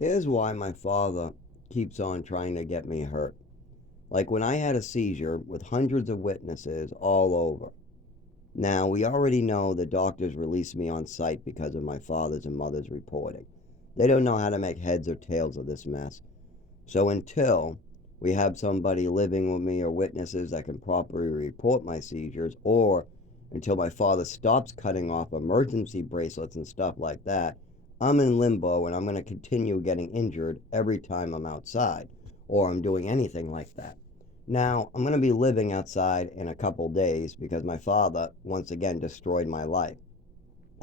Here's why my father keeps on trying to get me hurt. Like when I had a seizure with hundreds of witnesses all over. Now, we already know the doctors released me on site because of my father's and mother's reporting. They don't know how to make heads or tails of this mess. So until we have somebody living with me or witnesses that can properly report my seizures, or until my father stops cutting off emergency bracelets and stuff like that, I'm in limbo and I'm going to continue getting injured every time I'm outside or I'm doing anything like that. Now, I'm going to be living outside in a couple days because my father once again destroyed my life.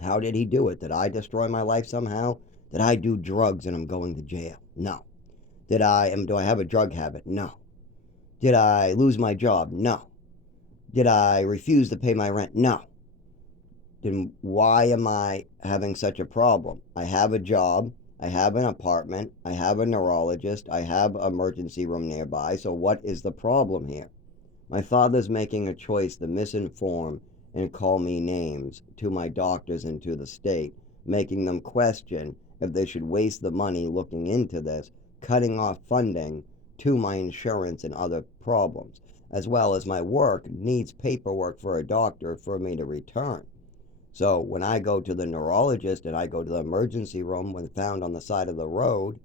How did he do it? Did I destroy my life somehow? Did I do drugs and I'm going to jail? No. Do I have a drug habit? No. Did I lose my job? No. Did I refuse to pay my rent? No. Then why am I having such a problem? I have a job, I have an apartment, I have a neurologist, I have an emergency room nearby, so what is the problem here? My father's making a choice to misinform and call me names to my doctors and to the state, making them question if they should waste the money looking into this, cutting off funding to my insurance and other problems, as well as my work needs paperwork for a doctor for me to return. So when I go to the neurologist and I go to the emergency room when found on the side of the road,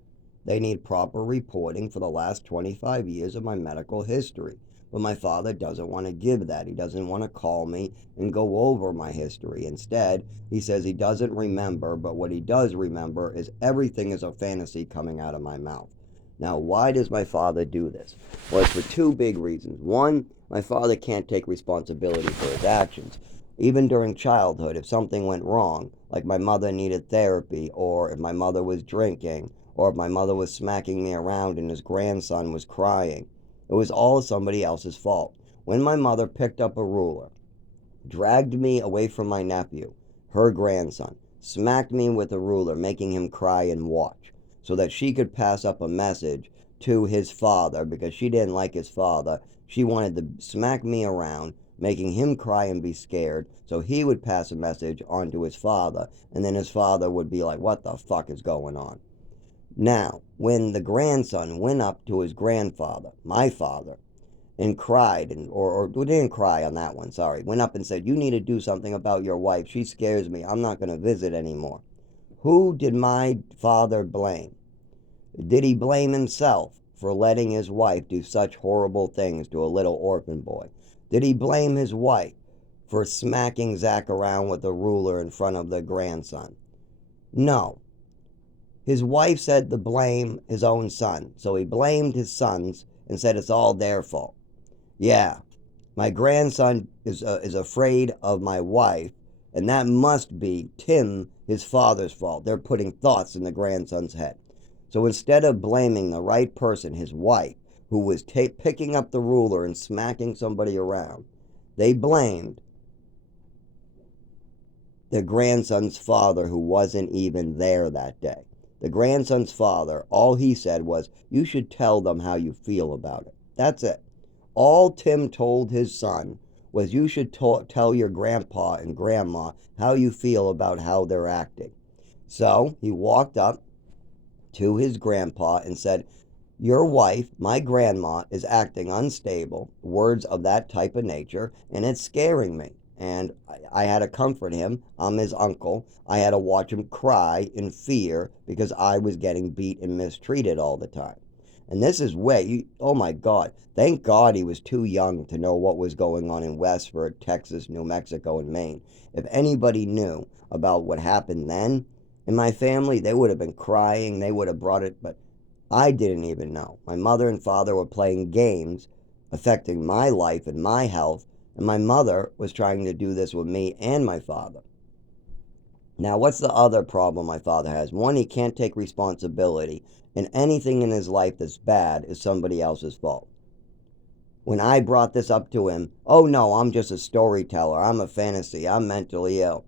they need proper reporting for the last 25 years of my medical history. But my father doesn't want to give that. He doesn't want to call me and go over my history. Instead, he says he doesn't remember, but what he does remember is everything is a fantasy coming out of my mouth. Now, why does my father do this? Well, it's for two big reasons. One, my father can't take responsibility for his actions. Even during childhood, if something went wrong, like my mother needed therapy, or if my mother was drinking, or if my mother was smacking me around and his grandson was crying, it was all somebody else's fault. When my mother picked up a ruler, dragged me away from my nephew, her grandson, smacked me with a ruler, making him cry and watch, so that she could pass up a message to his father because she didn't like his father. She wanted to smack me around, making him cry and be scared, so he would pass a message on to his father, and then his father would be like, what the fuck is going on? Now, when the grandson went up to his grandfather, my father, and cried, or didn't cry on that one, sorry, went up and said, you need to do something about your wife. She scares me. I'm not going to visit anymore. Who did my father blame? Did he blame himself for letting his wife do such horrible things to a little orphan boy? Did he blame his wife for smacking Zach around with a ruler in front of the grandson? No. His wife said to blame his own son, so he blamed his sons and said it's all their fault. Yeah, my grandson is afraid of my wife, and that must be Tim, his father's fault. They're putting thoughts in the grandson's head. So instead of blaming the right person, his wife, who was picking up the ruler and smacking somebody around, they blamed the grandson's father, who wasn't even there that day. The grandson's father, all he said was, you should tell them how you feel about it. That's it. All Tim told his son was, you should tell your grandpa and grandma how you feel about how they're acting. So he walked up to his grandpa and said, your wife, my grandma, is acting unstable, words of that type of nature, and it's scaring me. And I had to comfort him. I'm his uncle. I had to watch him cry in fear because I was getting beat and mistreated all the time. And this is oh my God, thank God he was too young to know what was going on in Westford, Texas, New Mexico, and Maine. If anybody knew about what happened then in my family, they would have been crying, they would have brought it, but I didn't even know. My mother and father were playing games affecting my life and my health, and my mother was trying to do this with me and my father. Now, what's the other problem my father has? One, he can't take responsibility, and anything in his life that's bad is somebody else's fault. When I brought this up to him, oh no, I'm just a storyteller, I'm a fantasy, I'm mentally ill.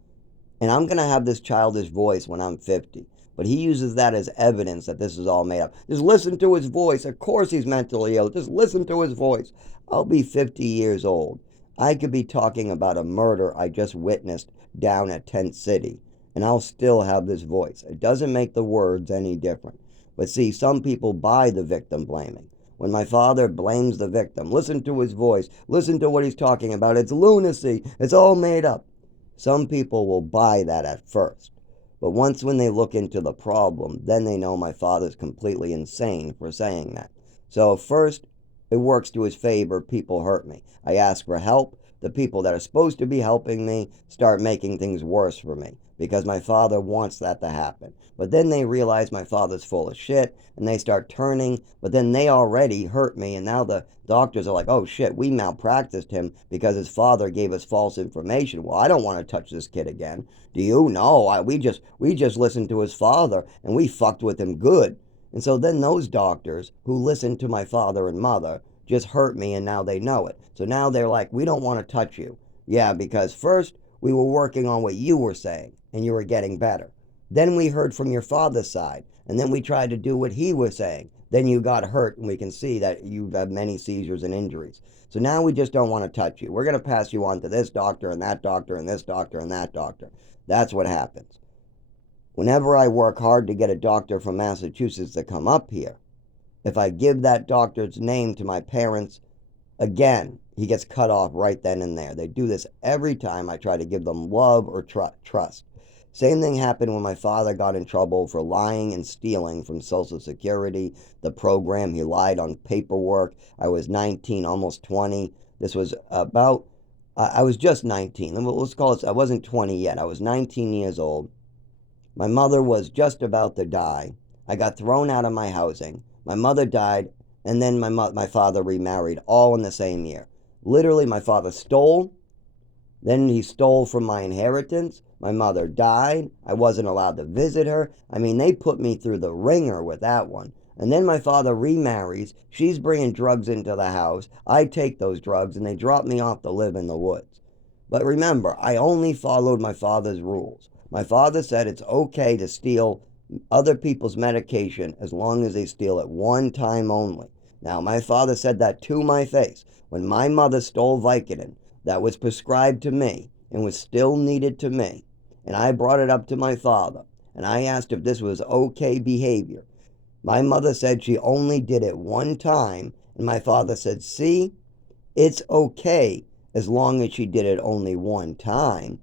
And I'm going to have this childish voice when I'm 50. But he uses that as evidence that this is all made up. Just listen to his voice. Of course he's mentally ill. Just listen to his voice. I'll be 50 years old. I could be talking about a murder I just witnessed down at Tent City, and I'll still have this voice. It doesn't make the words any different. But see, some people buy the victim blaming. When my father blames the victim, listen to his voice, listen to what he's talking about, it's lunacy, it's all made up. Some people will buy that at first. But once when they look into the problem, then they know my father's completely insane for saying that. So first, it works to his favor. People hurt me. I ask for help. The people that are supposed to be helping me start making things worse for me because my father wants that to happen. But then they realize my father's full of shit and they start turning, but then they already hurt me and now the doctors are like, oh shit, we malpracticed him because his father gave us false information. Well, I don't want to touch this kid again. Do you? No, we just listened to his father and we fucked with him good. And so then those doctors who listened to my father and mother just hurt me and now they know it. So now they're like, we don't want to touch you. Yeah, because first we were working on what you were saying and you were getting better. Then we heard from your father's side and then we tried to do what he was saying. Then you got hurt and we can see that you've had many seizures and injuries. So now we just don't want to touch you. We're going to pass you on to this doctor and that doctor and this doctor and that doctor. That's what happens. Whenever I work hard to get a doctor from Massachusetts to come up here, if I give that doctor's name to my parents, again, he gets cut off right then and there. They do this every time I try to give them love or trust. Same thing happened when my father got in trouble for lying and stealing from Social Security, the program. He lied on paperwork. I was 19, almost 20. This was about, I was just 19. Let's call it, I wasn't 20 yet. I was 19 years old. My mother was just about to die. I got thrown out of my housing. My mother died, and then my father remarried, all in the same year. Literally, my father stole. Then he stole from my inheritance. My mother died. I wasn't allowed to visit her. I mean, they put me through the ringer with that one. And then my father remarries. She's bringing drugs into the house. I take those drugs, and they drop me off to live in the woods. But remember, I only followed my father's rules. My father said it's okay to steal other people's medication as long as they steal it one time only. Now, my father said that to my face. When my mother stole Vicodin that was prescribed to me and was still needed to me, and I brought it up to my father, and I asked if this was okay behavior, my mother said she only did it one time, and my father said, see, it's okay as long as she did it only one time.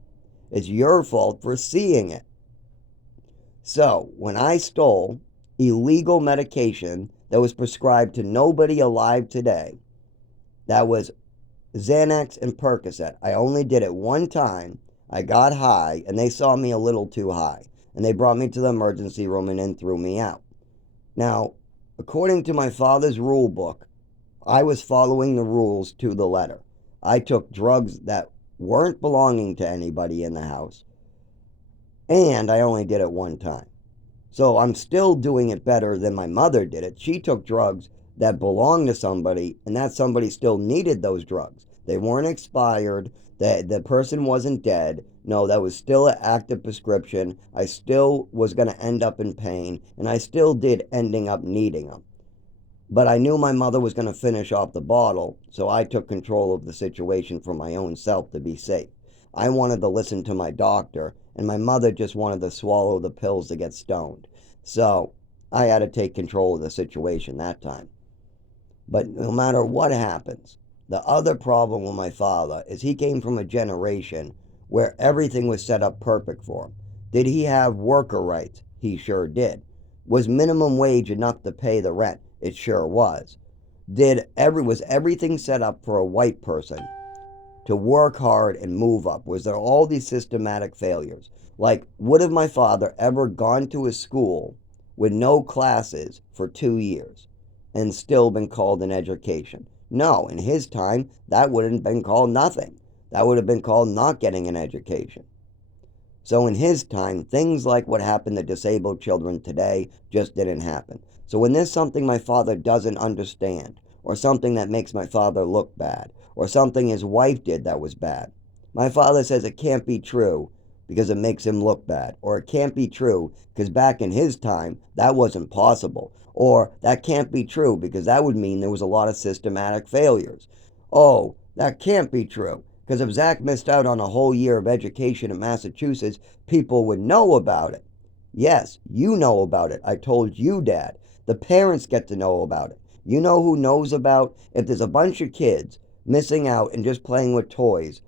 It's your fault for seeing it. So, when I stole illegal medication that was prescribed to nobody alive today, that was Xanax and Percocet. I only did it one time. I got high, and they saw me a little too high. And they brought me to the emergency room and then threw me out. Now, according to my father's rule book, I was following the rules to the letter. I took drugs that weren't belonging to anybody in the house, and I only did it one time. So I'm still doing it better than my mother did it. She took drugs that belonged to somebody, and that somebody still needed those drugs. They weren't expired. The person wasn't dead. No, that was still an active prescription. I still was going to end up in pain, and I still did ending up needing them. But I knew my mother was going to finish off the bottle, so I took control of the situation for my own self to be safe. I wanted to listen to my doctor, and my mother just wanted to swallow the pills to get stoned. So I had to take control of the situation that time. But no matter what happens, the other problem with my father is he came from a generation where everything was set up perfect for him. Did he have worker rights? He sure did. Was minimum wage enough to pay the rent? It sure was. Was everything set up for a white person to work hard and move up? Was there all these systematic failures? Like, would have my father ever gone to a school with no classes for 2 years and still been called an education? No, in his time, that wouldn't have been called nothing. That would have been called not getting an education. So in his time, things like what happened to disabled children today just didn't happen. So when there's something my father doesn't understand, or something that makes my father look bad, or something his wife did that was bad, my father says it can't be true because it makes him look bad, or it can't be true because back in his time, that wasn't possible, or that can't be true because that would mean there was a lot of systematic failures. Oh, that can't be true because if Zach missed out on a whole year of education in Massachusetts, people would know about it. Yes, you know about it. I told you, Dad. The parents get to know about it. You know who knows about if there's a bunch of kids missing out and just playing with toys,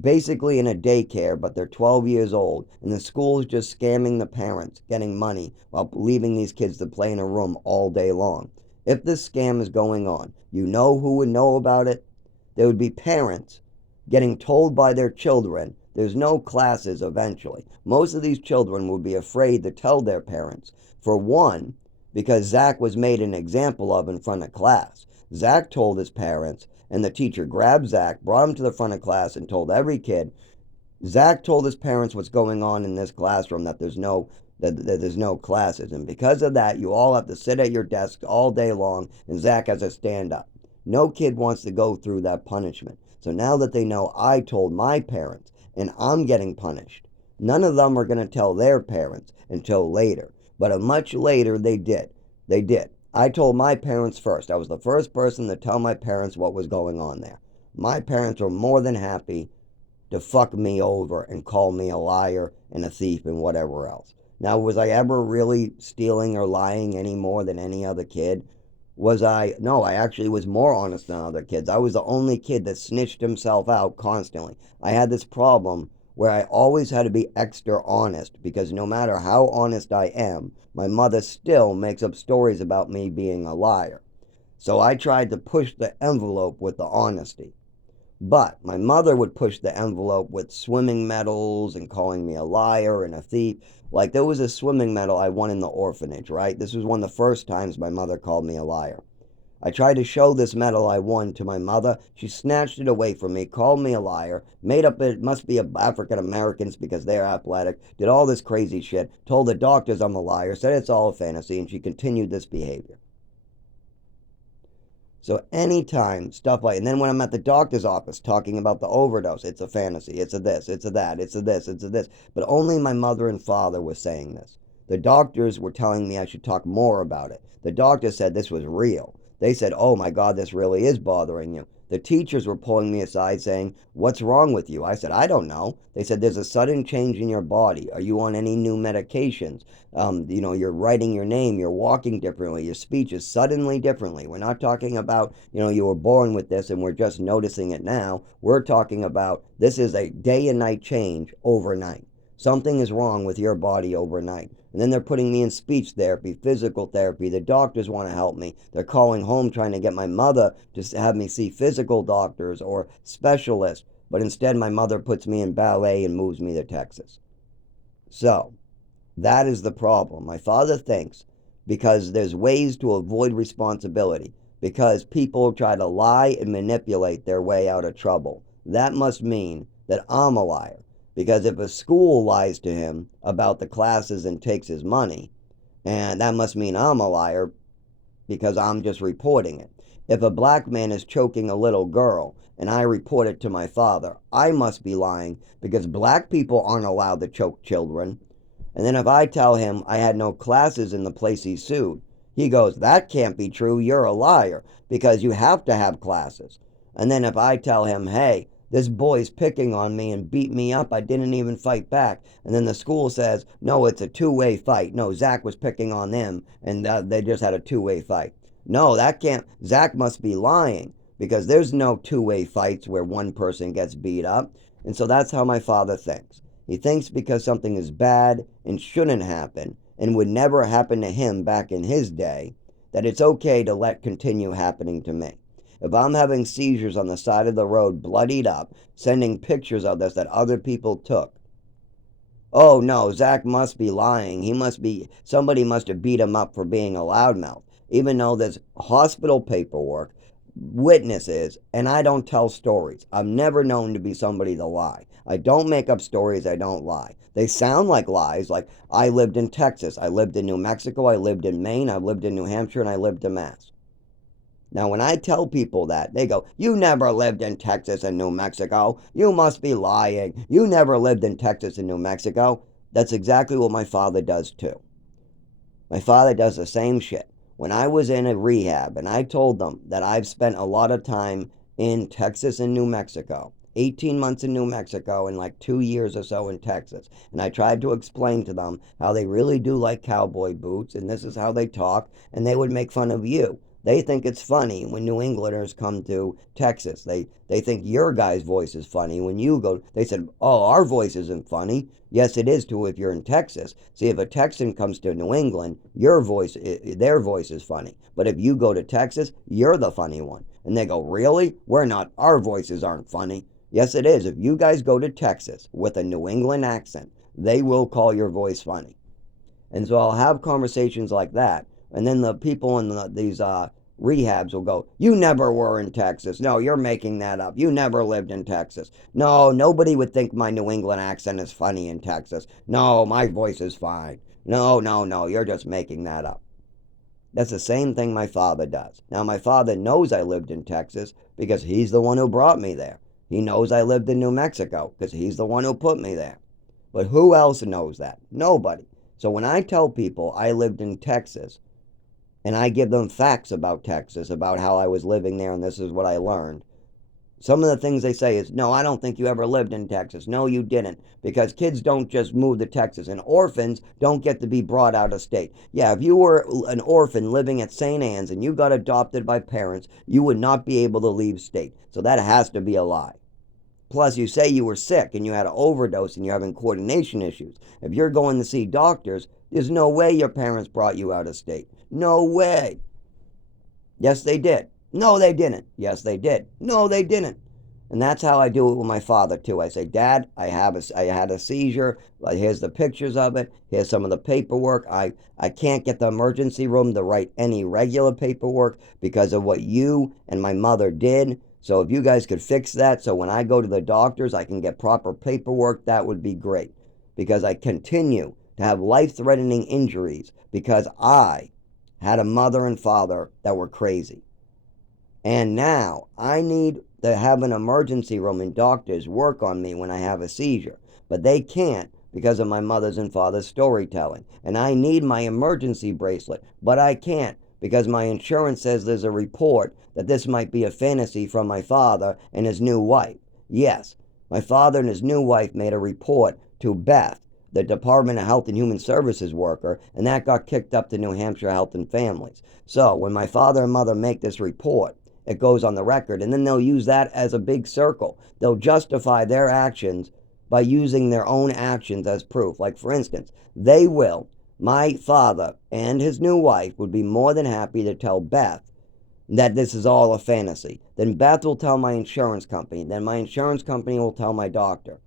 basically in a daycare, but they're 12 years old, and the school's just scamming the parents, getting money while leaving these kids to play in a room all day long. If this scam is going on, you know who would know about it? There would be parents getting told by their children there's no classes eventually. Most of these children would be afraid to tell their parents. For one, because Zach was made an example of in front of class. Zach told his parents, and the teacher grabbed Zach, brought him to the front of class, and told every kid. Zach told his parents what's going on in this classroom, that there's no classes, and because of that, you all have to sit at your desks all day long, and Zach has to stand up. No kid wants to go through that punishment. So now that they know I told my parents and I'm getting punished, none of them are going to tell their parents until later. But much later they did. They did. I told my parents first. I was the first person to tell my parents what was going on there. My parents were more than happy to fuck me over and call me a liar and a thief and whatever else. Now, was I ever really stealing or lying any more than any other kid? Was I? No, I actually was more honest than other kids. I was the only kid that snitched himself out constantly. I had this problem where I always had to be extra honest because no matter how honest I am, my mother still makes up stories about me being a liar. So I tried to push the envelope with the honesty. But my mother would push the envelope with swimming medals and calling me a liar and a thief. Like there was a swimming medal I won in the orphanage, right? This was one of the first times my mother called me a liar. I tried to show this medal I won to my mother. She snatched it away from me, called me a liar, made up it must be African Americans because they're athletic, did all this crazy shit, told the doctors I'm a liar, said it's all a fantasy, and she continued this behavior. So anytime stuff like, and then when I'm at the doctor's office talking about the overdose, it's a fantasy, it's a this, it's a that, it's a this, it's a this. But only my mother and father were saying this. The doctors were telling me I should talk more about it. The doctor said this was real. They said, oh my God, this really is bothering you. The teachers were pulling me aside saying, what's wrong with you? I said, I don't know. They said, there's a sudden change in your body. Are you on any new medications? You're writing your name, you're walking differently, your speech is suddenly differently. We're not talking about, you were born with this and we're just noticing it now. We're talking about this is a day and night change overnight. Something is wrong with your body overnight. And then they're putting me in speech therapy, physical therapy. The doctors want to help me. They're calling home trying to get my mother to have me see physical doctors or specialists. But instead, my mother puts me in ballet and moves me to Texas. So, that is the problem. My father thinks because there's ways to avoid responsibility, because people try to lie and manipulate their way out of trouble. That must mean that I'm a liar. Because if a school lies to him about the classes and takes his money, and that must mean I'm a liar because I'm just reporting it. If a black man is choking a little girl and I report it to my father, I must be lying because black people aren't allowed to choke children. And then if I tell him I had no classes in the place he sued, he goes, that can't be true. You're a liar because you have to have classes. And then if I tell him, hey, this boy's picking on me and beat me up, I didn't even fight back. And then the school says, no, it's a two-way fight. No, Zach was picking on them and they just had a two-way fight. No, that can't, Zach must be lying because there's no two-way fights where one person gets beat up. And so that's how my father thinks. He thinks because something is bad and shouldn't happen and would never happen to him back in his day, that it's okay to let continue happening to me. If I'm having seizures on the side of the road, bloodied up, sending pictures of this that other people took, oh no, Zach must be lying. Somebody must have beat him up for being a loudmouth. Even though there's hospital paperwork, witnesses, and I don't tell stories. I'm never known to be somebody to lie. I don't make up stories, I don't lie. They sound like lies, like I lived in Texas, I lived in New Mexico, I lived in Maine, I lived in New Hampshire, and I lived in Mass. Now, when I tell people that, they go, you never lived in Texas and New Mexico. You must be lying. You never lived in Texas and New Mexico. That's exactly what my father does too. My father does the same shit. When I was in a rehab and I told them that I've spent a lot of time in Texas and New Mexico, 18 months in New Mexico and like 2 years or so in Texas. And I tried to explain to them how they really do like cowboy boots and this is how they talk, and they would make fun of you. They think it's funny when New Englanders come to Texas. They think your guy's voice is funny when you go. They said, "Oh, our voice isn't funny." Yes, it is too if you're in Texas. See, if a Texan comes to New England, their voice is funny. But if you go to Texas, you're the funny one. And they go, "Really? We're not. Our voices aren't funny." Yes, it is. If you guys go to Texas with a New England accent, they will call your voice funny. And so I'll have conversations like that. And then the people in these rehabs will go, "You never were in Texas. No, you're making that up. You never lived in Texas. No, nobody would think my New England accent is funny in Texas. No, my voice is fine. No, no, no, you're just making that up." That's the same thing my father does. Now, my father knows I lived in Texas because he's the one who brought me there. He knows I lived in New Mexico because he's the one who put me there. But who else knows that? Nobody. So when I tell people I lived in Texas and I give them facts about Texas, about how I was living there and this is what I learned, some of the things they say is, "No, I don't think you ever lived in Texas. No, you didn't. Because kids don't just move to Texas and orphans don't get to be brought out of state." Yeah, if you were an orphan living at St. Anne's and you got adopted by parents, you would not be able to leave state. So that has to be a lie. Plus, you say you were sick and you had an overdose and you're having coordination issues. If you're going to see doctors, there's no way your parents brought you out of state. No way. Yes, they did. No, they didn't. Yes, they did. No, they didn't. And that's how I do it with my father, too. I say, "Dad, I had a seizure. Here's the pictures of it. Here's some of the paperwork. I can't get the emergency room to write any regular paperwork because of what you and my mother did. So if you guys could fix that so when I go to the doctors, I can get proper paperwork, that would be great." Because I continue to have life-threatening injuries because I had a mother and father that were crazy. And now I need to have an emergency room and doctors work on me when I have a seizure. But they can't because of my mother's and father's storytelling. And I need my emergency bracelet, but I can't because my insurance says there's a report that this might be a fantasy from my father and his new wife. Yes, my father and his new wife made a report to Beth, the Department of Health and Human Services worker, and that got kicked up to New Hampshire Health and Families. So when my father and mother make this report, it goes on the record, and then they'll use that as a big circle. They'll justify their actions by using their own actions as proof. Like, for instance, my father and his new wife would be more than happy to tell Beth that this is all a fantasy. Then Beth will tell my insurance company. Then my insurance company will tell my doctor.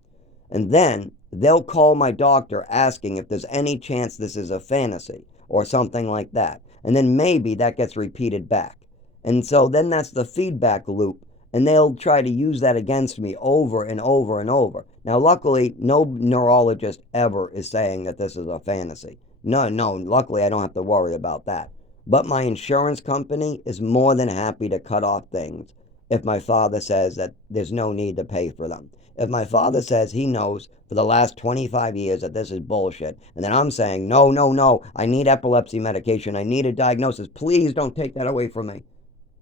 And then they'll call my doctor asking if there's any chance this is a fantasy or something like that. And then maybe that gets repeated back. And so then that's the feedback loop, and they'll try to use that against me over and over and over. Now, luckily, no neurologist ever is saying that this is a fantasy. No, luckily I don't have to worry about that. But my insurance company is more than happy to cut off things if my father says that there's no need to pay for them. If my father says he knows for the last 25 years that this is bullshit, and then I'm saying, no, I need epilepsy medication, I need a diagnosis, please don't take that away from me.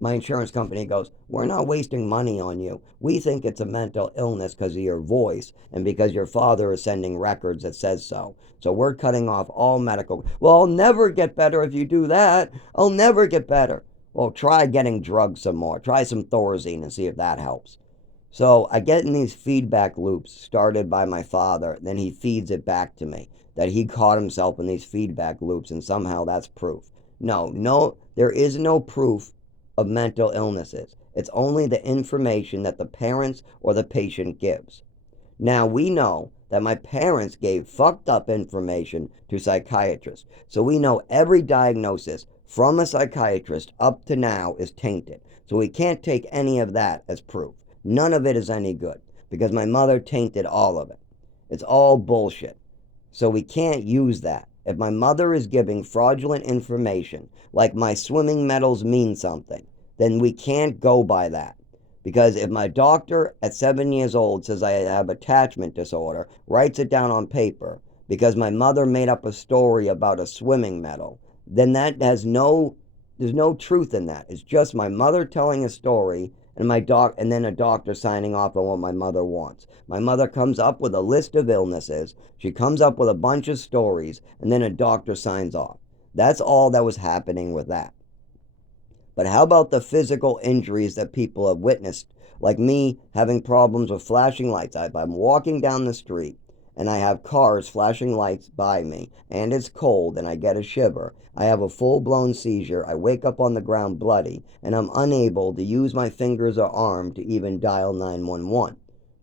My insurance company goes, "We're not wasting money on you. We think it's a mental illness because of your voice and because your father is sending records that says so. So we're cutting off all medical." "Well, I'll never get better if you do that. I'll never get better." "Well, try getting drugs some more. Try some Thorazine and see if that helps." So I get in these feedback loops started by my father. Then he feeds it back to me that he caught himself in these feedback loops and somehow that's proof. No, there is no proof of mental illnesses. It's only the information that the parents or the patient gives. Now, we know that my parents gave fucked up information to psychiatrists. So we know every diagnosis from a psychiatrist up to now is tainted. So we can't take any of that as proof. None of it is any good because my mother tainted all of it. It's all bullshit. So we can't use that. If my mother is giving fraudulent information, like my swimming medals mean something, then we can't go by that. Because if my doctor at 7 years old says I have attachment disorder, writes it down on paper, because my mother made up a story about a swimming medal, then there's no truth in that. It's just my mother telling a story, and then a doctor signing off on what my mother wants. My mother comes up with a list of illnesses. She comes up with a bunch of stories, and then a doctor signs off. That's all that was happening with that. But how about the physical injuries that people have witnessed? Like me having problems with flashing lights. I'm walking down the street and I have cars flashing lights by me, and it's cold and I get a shiver. I have a full-blown seizure. I wake up on the ground bloody, and I'm unable to use my fingers or arm to even dial 911.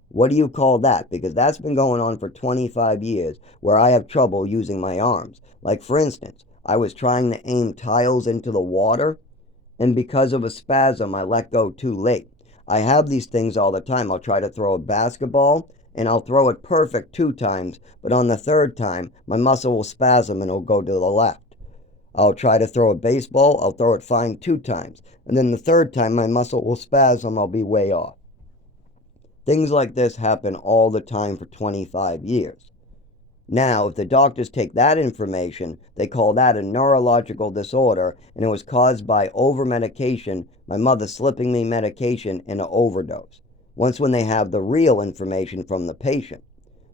What do you call that? Because that's been going on for 25 years where I have trouble using my arms. Like, for instance, I was trying to aim tiles into the water, and because of a spasm, I let go too late. I have these things all the time. I'll try to throw a basketball, and I'll throw it perfect 2 times, but on the third time, my muscle will spasm and it'll go to the left. I'll try to throw a baseball, I'll throw it fine 2 times, and then the third time, my muscle will spasm, I'll be way off. Things like this happen all the time for 25 years. Now, if the doctors take that information, they call that a neurological disorder, and it was caused by over-medication, my mother slipping me medication in an overdose. Once when they have the real information from the patient.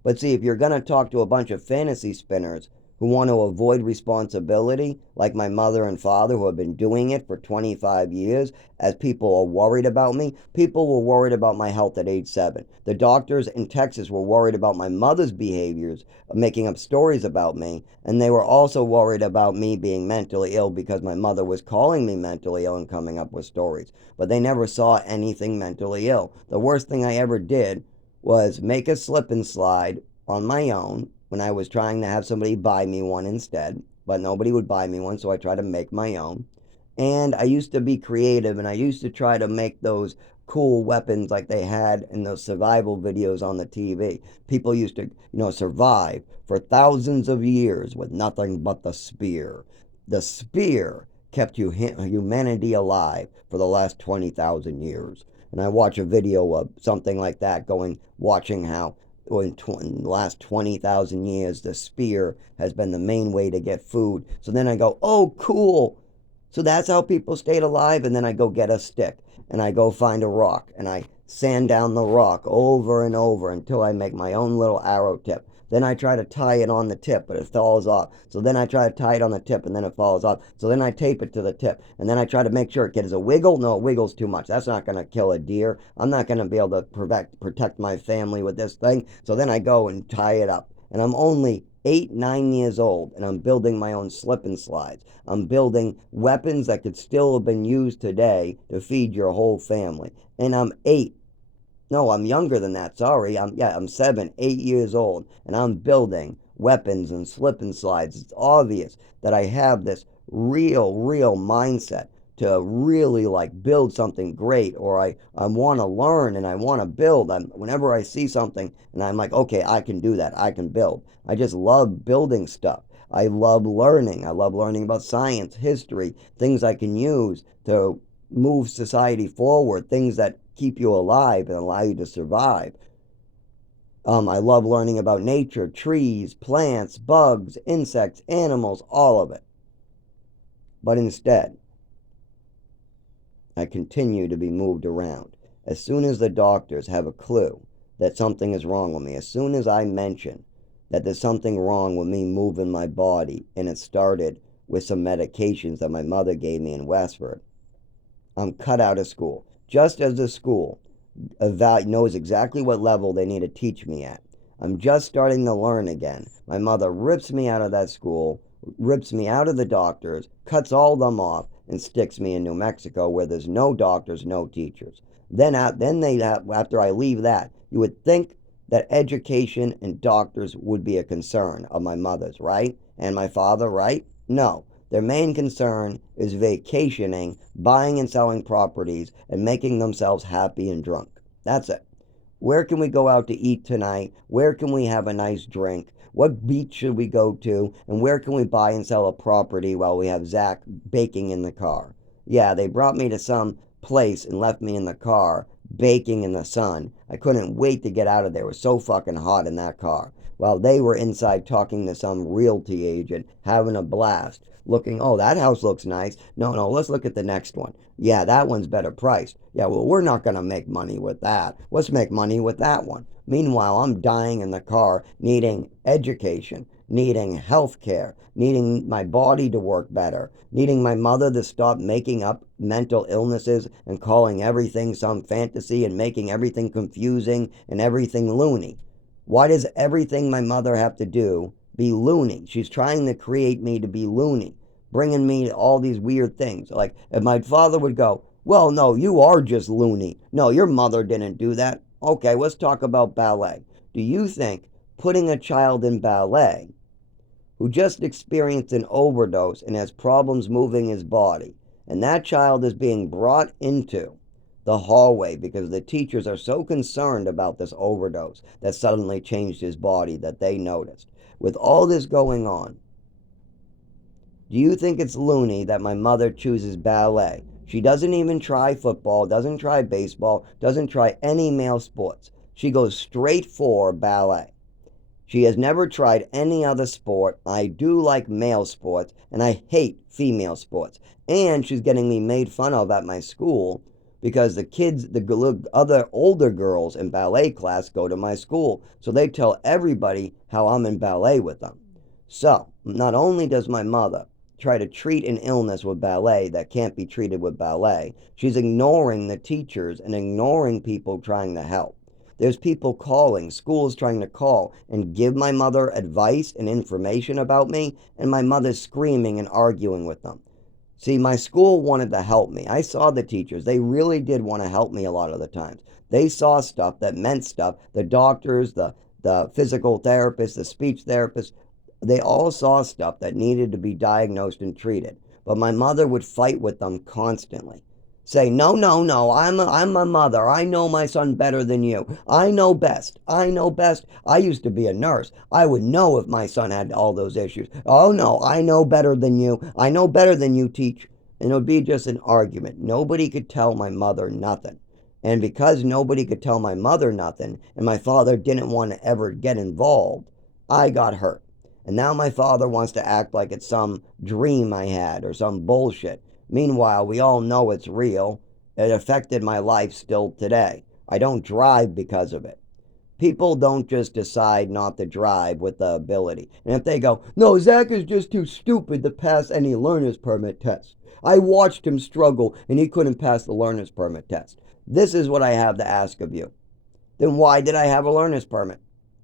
But see, if you're going to talk to a bunch of fantasy spinners who want to avoid responsibility, like my mother and father who have been doing it for 25 years, as people are worried about me. People were worried about my health at age 7. The doctors in Texas were worried about my mother's behaviors, making up stories about me, and they were also worried about me being mentally ill because my mother was calling me mentally ill and coming up with stories. But they never saw anything mentally ill. The worst thing I ever did was make a slip and slide on my own when I was trying to have somebody buy me one instead, but nobody would buy me one, so I tried to make my own. And I used to be creative, and I used to try to make those cool weapons like they had in those survival videos on the TV. People used to, survive for thousands of years with nothing but the spear. The spear kept humanity alive for the last 20,000 years. And I watch a video of something like that watching how in the last 20,000 years, the spear has been the main way to get food. So then I go, oh, cool. So that's how people stayed alive. And then I go get a stick and I go find a rock and I sand down the rock over and over until I make my own little arrow tip. Then I try to tie it on the tip, but it falls off. So then I try to tie it on the tip, and then it falls off. So then I tape it to the tip, and then I try to make sure it gets a wiggle. No, it wiggles too much. That's not going to kill a deer. I'm not going to be able to protect my family with this thing. So then I go and tie it up. And I'm only 8, 9 years old, and I'm building my own slip and slides. I'm building weapons that could still have been used today to feed your whole family. And I'm 8. No, I'm younger than that. Sorry. I'm 7, 8 years old, and I'm building weapons and slip and slides. It's obvious that I have this real mindset to really build something great, or I want to learn and I want to build. Whenever I see something and I'm like, okay, I can do that. I can build. I just love building stuff. I love learning. I love learning about science, history, things I can use to move society forward, things that keep you alive and allow you to survive. I love learning about nature, trees, plants, bugs, insects, animals, all of it. But instead, I continue to be moved around. As soon as the doctors have a clue that something is wrong with me, as soon as I mention that there's something wrong with me moving my body, and it started with some medications that my mother gave me in Westford, I'm cut out of school. Just as the school knows exactly what level they need to teach me at. I'm just starting to learn again. My mother rips me out of that school, rips me out of the doctors, cuts all of them off, and sticks me in New Mexico where there's no doctors, no teachers. After I leave that, you would think that education and doctors would be a concern of my mother's, right? And my father, right? No. Their main concern is vacationing, buying and selling properties, and making themselves happy and drunk. That's it. Where can we go out to eat tonight? Where can we have a nice drink? What beach should we go to? And where can we buy and sell a property while we have Zach baking in the car? Yeah, they brought me to some place and left me in the car, baking in the sun. I couldn't wait to get out of there. It was so fucking hot in that car. While they were inside talking to some realty agent, having a blast, looking, oh, that house looks nice. No, no, let's look at the next one. Yeah, that one's better priced. Yeah, well, we're not going to make money with that. Let's make money with that one. Meanwhile, I'm dying in the car, needing education, needing health care, needing my body to work better, needing my mother to stop making up mental illnesses and calling everything some fantasy and making everything confusing and everything loony. Why does everything my mother have to do be loony? She's trying to create me to be loony, bringing me all these weird things. Like if my father would go, well, no, you are just loony. No, your mother didn't do that. Okay, let's talk about ballet. Do you think putting a child in ballet who just experienced an overdose and has problems moving his body, and that child is being brought into the hallway because the teachers are so concerned about this overdose that suddenly changed his body that they noticed? With all this going on, do you think it's loony that my mother chooses ballet? She doesn't even try football, doesn't try baseball, doesn't try any male sports. She goes straight for ballet. She has never tried any other sport. I do like male sports, and I hate female sports. And she's getting me made fun of at my school because the kids, the other older girls in ballet class go to my school. So they tell everybody how I'm in ballet with them. So, not only does my mother try to treat an illness with ballet that can't be treated with ballet, she's ignoring the teachers and ignoring people trying to help. There's people calling, schools trying to call and give my mother advice and information about me, and my mother's screaming and arguing with them. See, my school wanted to help me. I saw the teachers. They really did want to help me a lot of the times. They saw stuff that meant stuff. The doctors, the physical therapists, the speech therapists, they all saw stuff that needed to be diagnosed and treated. But my mother would fight with them constantly. Say, no, no, no, I'm my mother. I know my son better than you. I know best. I know best. I used to be a nurse. I would know if my son had all those issues. Oh, no, I know better than you. I know better than you, teach. And it would be just an argument. Nobody could tell my mother nothing. And because nobody could tell my mother nothing, and my father didn't want to ever get involved, I got hurt. And now my father wants to act like it's some dream I had or some bullshit. Meanwhile, we all know it's real. It affected my life still today. I don't drive because of it. People don't just decide not to drive with the ability. And if they go, no, Zach is just too stupid to pass any learner's permit test. I watched him struggle and he couldn't pass the learner's permit test. This is what I have to ask of you. Then why did I have a learner's permit?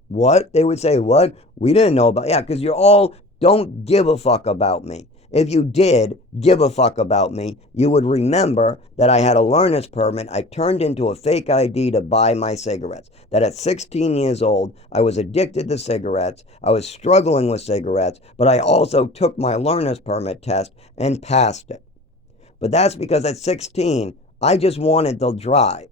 What? They would say, what? We didn't know about. Yeah, because you're all don't give a fuck about me. If you did give a fuck about me, you would remember that I had a learner's permit. I turned into a fake ID to buy my cigarettes. That at 16 years old, I was addicted to cigarettes. I was struggling with cigarettes, but I also took my learner's permit test and passed it. But that's because at 16, I just wanted to drive.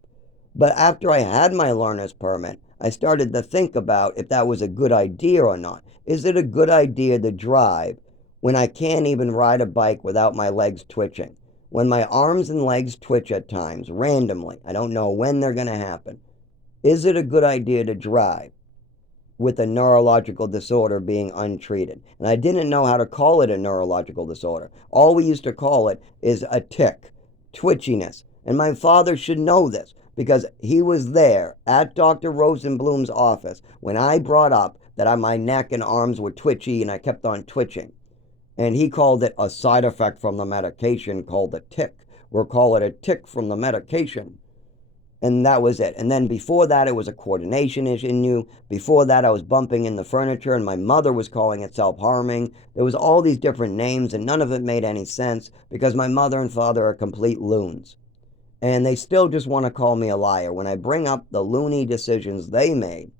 But after I had my learner's permit, I started to think about if that was a good idea or not. Is it a good idea to drive when I can't even ride a bike without my legs twitching? When my arms and legs twitch at times, randomly. I don't know when they're going to happen. Is it a good idea to drive with a neurological disorder being untreated? And I didn't know how to call it a neurological disorder. All we used to call it is a tic, twitchiness. And my father should know this, because he was there at Dr. Rosenblum's office when I brought up that my neck and arms were twitchy and I kept on twitching. And he called it a side effect from the medication called a tic. We'll call it a tic from the medication. And that was it. And then before that, it was a coordination issue. Before that, I was bumping in the furniture and my mother was calling it self-harming. There was all these different names and none of it made any sense because my mother and father are complete loons. And they still just want to call me a liar. When I bring up the loony decisions they made,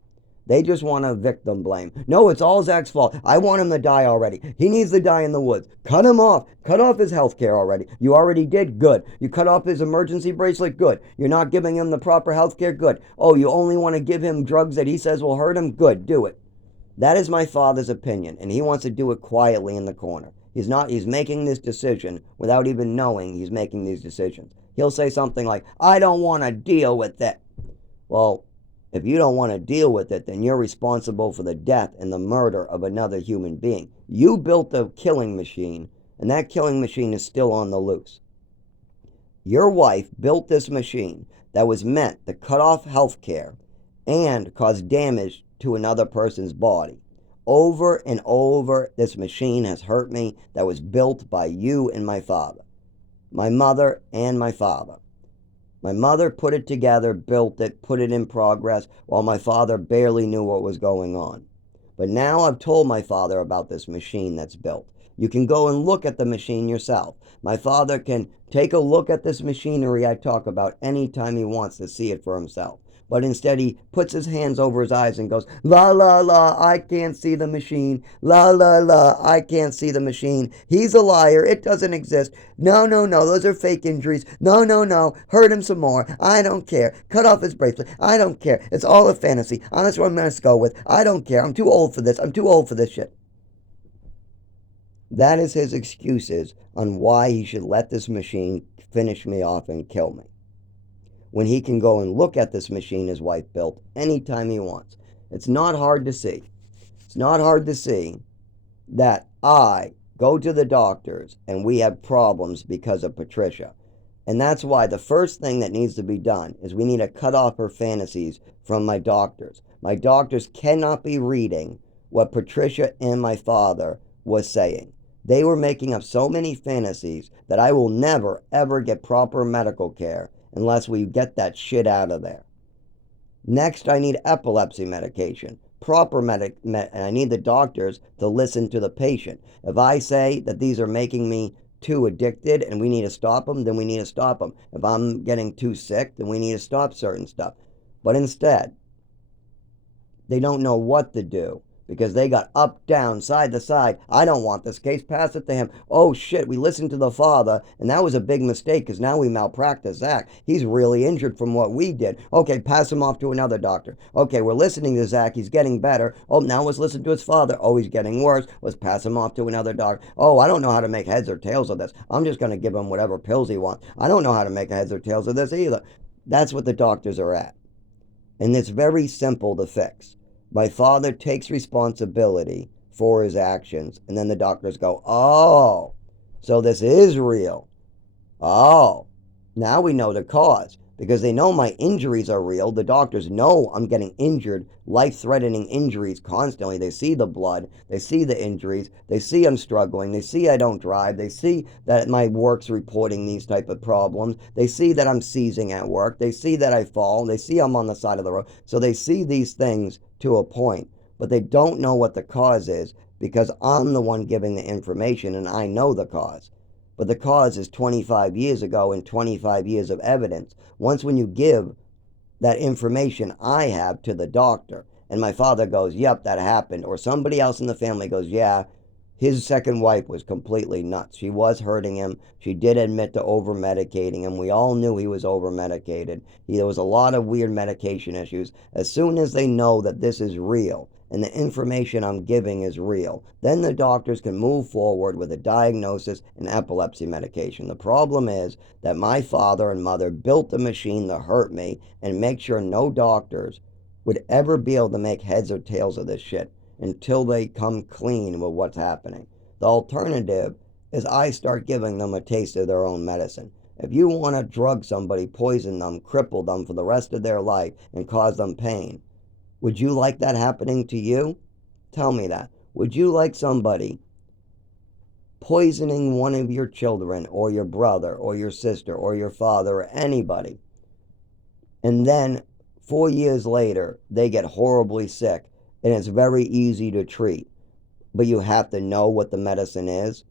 they just want to victim blame. No, it's all Zach's fault. I want him to die already. He needs to die in the woods. Cut him off. Cut off his health care already. You already did? Good. You cut off his emergency bracelet? Good. You're not giving him the proper health care? Good. Oh, you only want to give him drugs that he says will hurt him? Good. Do it. That is my father's opinion, and he wants to do it quietly in the corner. He's making this decision without even knowing he's making these decisions. He'll say something like, I don't want to deal with it. Well, if you don't want to deal with it, then you're responsible for the death and the murder of another human being. You built the killing machine, and that killing machine is still on the loose. Your wife built this machine that was meant to cut off health care and cause damage to another person's body. Over and over, this machine has hurt me that was built by you and my father. My mother and my father. My mother put it together, built it, put it in progress, while my father barely knew what was going on. But now I've told my father about this machine that's built. You can go and look at the machine yourself. My father can take a look at this machinery I talk about anytime he wants to see it for himself. But instead he puts his hands over his eyes and goes, la la la, I can't see the machine. La la la, I can't see the machine. He's a liar. It doesn't exist. No, no, no, those are fake injuries. No, no, no, hurt him some more. I don't care. Cut off his bracelet. I don't care. It's all a fantasy. That's what I'm going to go with. I don't care. I'm too old for this. I'm too old for this shit. That is his excuses on why he should let this machine finish me off and kill me, when he can go and look at this machine his wife built anytime he wants. It's not hard to see. It's not hard to see that I go to the doctors and we have problems because of Patricia. And that's why the first thing that needs to be done is we need to cut off her fantasies from my doctors. My doctors cannot be reading what Patricia and my father was saying. They were making up so many fantasies that I will never, ever get proper medical care unless we get that shit out of there. Next, I need epilepsy medication. And I need the doctors to listen to the patient. If I say that these are making me too addicted and we need to stop them, then we need to stop them. If I'm getting too sick, then we need to stop certain stuff. But instead, they don't know what to do, because they got up, down, side to side. I don't want this case. Pass it to him. Oh, shit, we listened to the father, and that was a big mistake because now we malpractice Zach. He's really injured from what we did. Okay, pass him off to another doctor. Okay, we're listening to Zach. He's getting better. Oh, now let's listen to his father. Oh, he's getting worse. Let's pass him off to another doctor. Oh, I don't know how to make heads or tails of this. I'm just going to give him whatever pills he wants. I don't know how to make heads or tails of this either. That's what the doctors are at. And it's very simple to fix. My father takes responsibility for his actions, and then the doctors go, oh, so this is real. Oh, now we know the cause, because they know my injuries are real. The doctors know I'm getting injured, life-threatening injuries constantly. They see the blood. They see the injuries. They see I'm struggling. They see I don't drive. They see that my work's reporting these type of problems. They see that I'm seizing at work. They see that I fall. They see I'm on the side of the road. So they see these things to a point, but they don't know what the cause is, because I'm the one giving the information and I know the cause. But the cause is 25 years ago and 25 years of evidence. Once when you give that information I have to the doctor and my father goes, yep, that happened, or somebody else in the family goes, yeah, his second wife was completely nuts. She was hurting him. She did admit to over-medicating him. We all knew he was over-medicated. There was a lot of weird medication issues. As soon as they know that this is real and the information I'm giving is real, then the doctors can move forward with a diagnosis and epilepsy medication. The problem is that my father and mother built a machine to hurt me and make sure no doctors would ever be able to make heads or tails of this shit until they come clean with what's happening. The alternative is I start giving them a taste of their own medicine. If you want to drug somebody, poison them, cripple them for the rest of their life, and cause them pain, would you like that happening to you? Tell me that. Would you like somebody poisoning one of your children, or your brother, or your sister, or your father, or anybody, and then 4 years later they get horribly sick, and it's very easy to treat, but you have to know what the medicine is,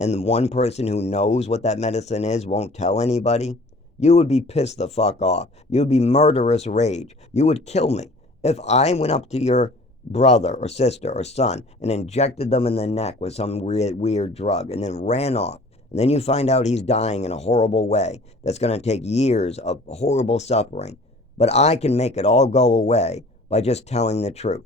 and one person who knows what that medicine is won't tell anybody? You would be pissed the fuck off. You would be murderous rage. You would kill me. If I went up to your brother or sister or son and injected them in the neck with some weird drug and then ran off, and then you find out he's dying in a horrible way that's going to take years of horrible suffering, but I can make it all go away by just telling the truth,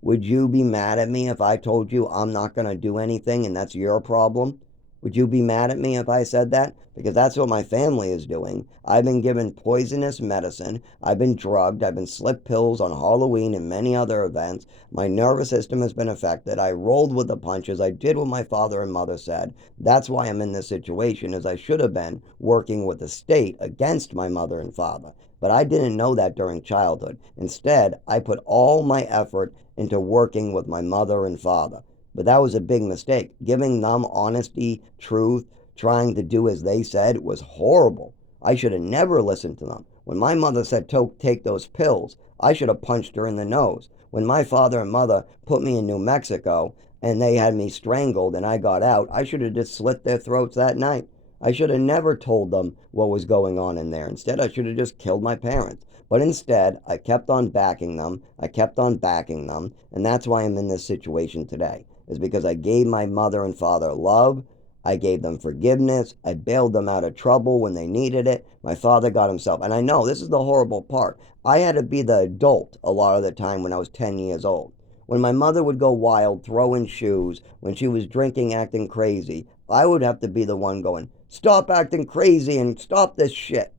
would you be mad at me if I told you I'm not going to do anything and that's your problem? Would you be mad at me if I said that? Because that's what my family is doing. I've been given poisonous medicine. I've been drugged. I've been slipped pills on Halloween and many other events. My nervous system has been affected. I rolled with the punches. I did what my father and mother said. That's why I'm in this situation, as I should have been working with the state against my mother and father. But I didn't know that during childhood. Instead, I put all my effort into working with my mother and father. But that was a big mistake. Giving them honesty, truth, trying to do as they said was horrible. I should have never listened to them. When my mother said, take those pills, I should have punched her in the nose. When my father and mother put me in New Mexico and they had me strangled and I got out, I should have just slit their throats that night. I should have never told them what was going on in there. Instead, I should have just killed my parents. But instead, I kept on backing them. I kept on backing them. And that's why I'm in this situation today. Is because I gave my mother and father love. I gave them forgiveness. I bailed them out of trouble when they needed it. My father got himself. And I know this is the horrible part. I had to be the adult a lot of the time when I was 10 years old. When my mother would go wild, throwing shoes, when she was drinking, acting crazy, I would have to be the one going, stop acting crazy and stop this shit.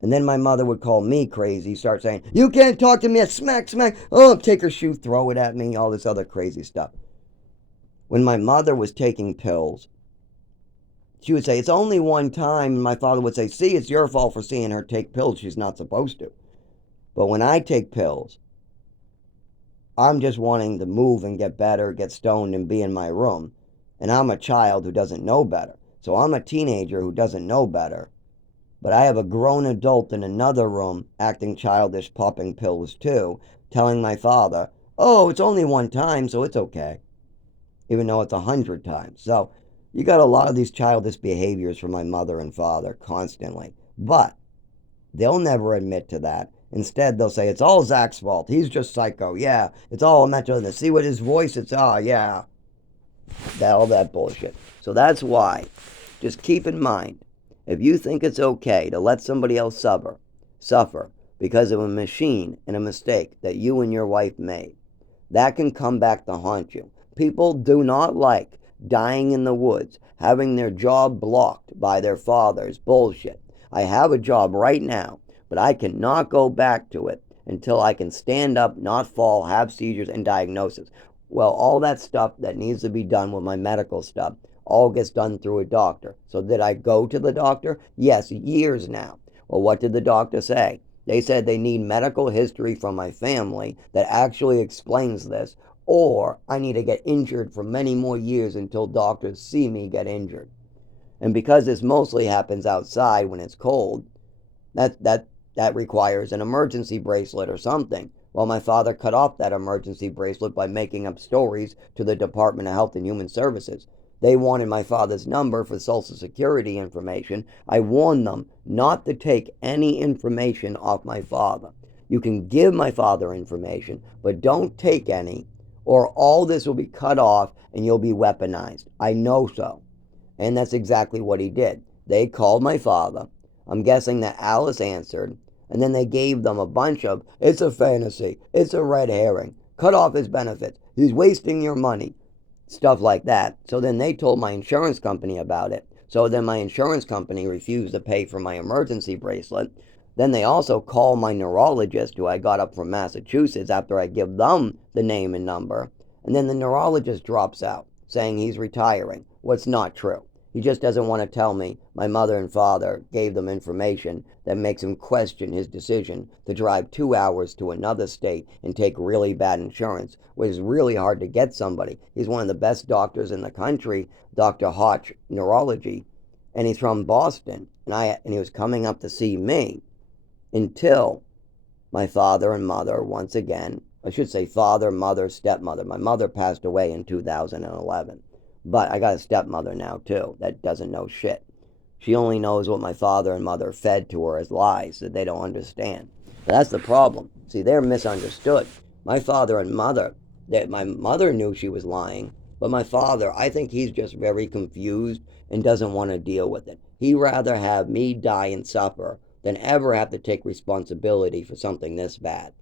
And then my mother would call me crazy, start saying, you can't talk to me, smack, smack. Oh, take her shoe, throw it at me, all this other crazy stuff. When my mother was taking pills, she would say, it's only one time. And my father would say, see, it's your fault for seeing her take pills. She's not supposed to. But when I take pills, I'm just wanting to move and get better, get stoned and be in my room. And I'm a child who doesn't know better. So I'm a teenager who doesn't know better. But I have a grown adult in another room acting childish, popping pills too, telling my father, oh, it's only one time, so it's okay. Even though it's 100 times. So you got a lot of these childish behaviors from my mother and father constantly. But they'll never admit to that. Instead, they'll say, it's all Zach's fault. He's just psycho. Yeah, it's all mental. See what his voice, it's, yeah. All that bullshit. So that's why, just keep in mind, if you think it's okay to let somebody else suffer because of a machine and a mistake that you and your wife made, that can come back to haunt you. People do not like dying in the woods, having their job blocked by their father's bullshit. I have a job right now, but I cannot go back to it until I can stand up, not fall, have seizures, and diagnosis. Well, all that stuff that needs to be done with my medical stuff all gets done through a doctor. So did I go to the doctor? Yes, years now. Well, what did the doctor say? They said they need medical history from my family that actually explains this, or I need to get injured for many more years until doctors see me get injured. And because this mostly happens outside when it's cold, that requires an emergency bracelet or something. Well, my father cut off that emergency bracelet by making up stories to the Department of Health and Human Services. They wanted my father's number for Social Security information. I warned them not to take any information off my father. You can give my father information, but don't take any, or all this will be cut off and you'll be weaponized. I know so. And that's exactly what he did. They called my father. I'm guessing that Alice answered, and then they gave them a bunch of, it's a fantasy, it's a red herring, cut off his benefits, he's wasting your money, stuff like that. So then they told my insurance company about it. So then my insurance company refused to pay for my emergency bracelet. Then they also call my neurologist, who I got up from Massachusetts, after I give them the name and number. And then the neurologist drops out, saying he's retiring. What's not true. He just doesn't want to tell me my mother and father gave them information that makes him question his decision to drive 2 hours to another state and take really bad insurance, which is really hard to get somebody. He's one of the best doctors in the country, Dr. Hotch Neurology, and he's from Boston. And he was coming up to see me until my father and mother, once again, I should say father, mother, stepmother. My mother passed away in 2011. But I got a stepmother now, too, that doesn't know shit. She only knows what my father and mother fed to her as lies that they don't understand. But that's the problem. See, they're misunderstood. My father and mother, my mother knew she was lying, but my father, I think he's just very confused and doesn't want to deal with it. He'd rather have me die and suffer than ever have to take responsibility for something this bad.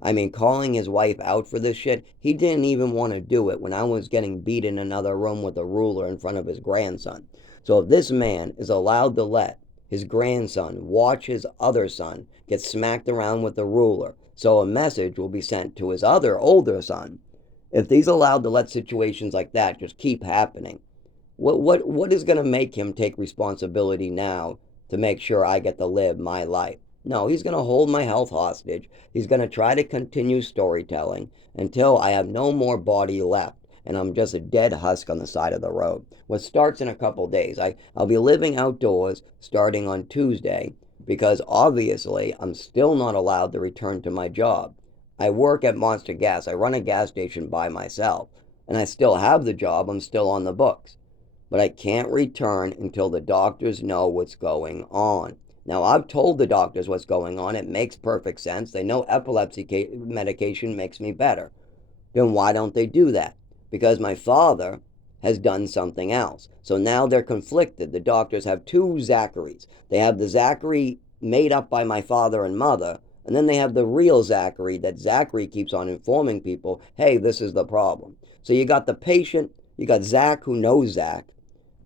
I mean, calling his wife out for this shit, he didn't even want to do it when I was getting beat in another room with a ruler in front of his grandson. So if this man is allowed to let his grandson watch his other son get smacked around with a ruler, so a message will be sent to his other older son. If he's allowed to let situations like that just keep happening, what is going to make him take responsibility now to make sure I get to live my life? No, he's going to hold my health hostage. He's going to try to continue storytelling until I have no more body left and I'm just a dead husk on the side of the road. What starts in a couple days. I'll be living outdoors starting on Tuesday because obviously I'm still not allowed to return to my job. I work at Monster Gas. I run a gas station by myself and I still have the job. I'm still on the books, but I can't return until the doctors know what's going on. Now, I've told the doctors what's going on. It makes perfect sense. They know epilepsy medication makes me better. Then why don't they do that? Because my father has done something else. So now they're conflicted. The doctors have two Zacharys. They have the Zachary made up by my father and mother, and then they have the real Zachary that Zachary keeps on informing people, hey, this is the problem. So you got the patient, you got Zach who knows Zach,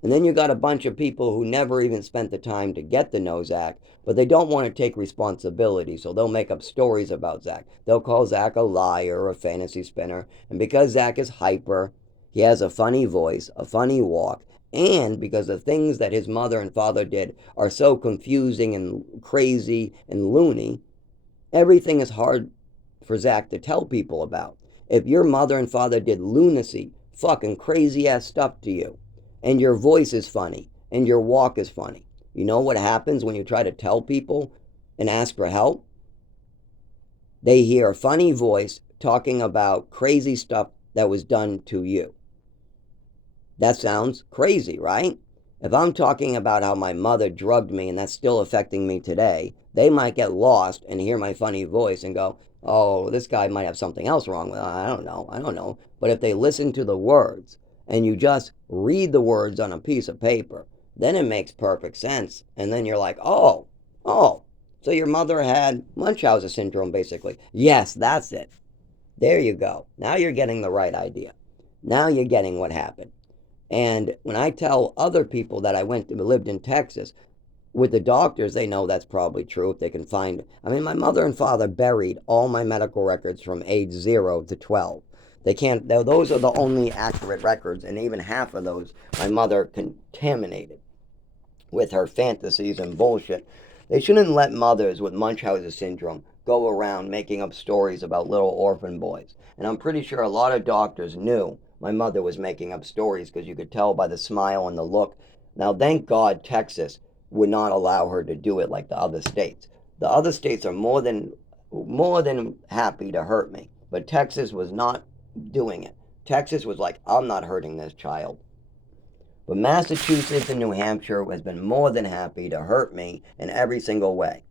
and then you got a bunch of people who never even spent the time to get to know Zach, but they don't want to take responsibility, so they'll make up stories about Zach. They'll call Zach a liar or a fantasy spinner, and because Zach is hyper, he has a funny voice, a funny walk, and because the things that his mother and father did are so confusing and crazy and loony, everything is hard for Zach to tell people about. If your mother and father did lunacy, fucking crazy ass stuff to you, and your voice is funny, and your walk is funny, you know what happens when you try to tell people and ask for help? They hear a funny voice talking about crazy stuff that was done to you. That sounds crazy, right? If I'm talking about how my mother drugged me and that's still affecting me today, they might get lost and hear my funny voice and go, oh, this guy might have something else wrong with him. I don't know. But if they listen to the words and you just read the words on a piece of paper, then it makes perfect sense. And then you're like, oh, so your mother had Munchausen syndrome, basically. Yes, that's it. There you go. Now you're getting the right idea. Now you're getting what happened. And when I tell other people that I lived in Texas, with the doctors, they know that's probably true if they can find. I mean, my mother and father buried all my medical records from age 0 to 12. They can't, those are the only accurate records, and even half of those my mother contaminated with her fantasies and bullshit. They shouldn't let mothers with Munchausen syndrome go around making up stories about little orphan boys. And I'm pretty sure a lot of doctors knew my mother was making up stories because you could tell by the smile and the look. Now, thank God Texas would not allow her to do it like the other states. The other states are more than happy to hurt me, but Texas was not doing it. Texas was like, I'm not hurting this child. But Massachusetts and New Hampshire has been more than happy to hurt me in every single way.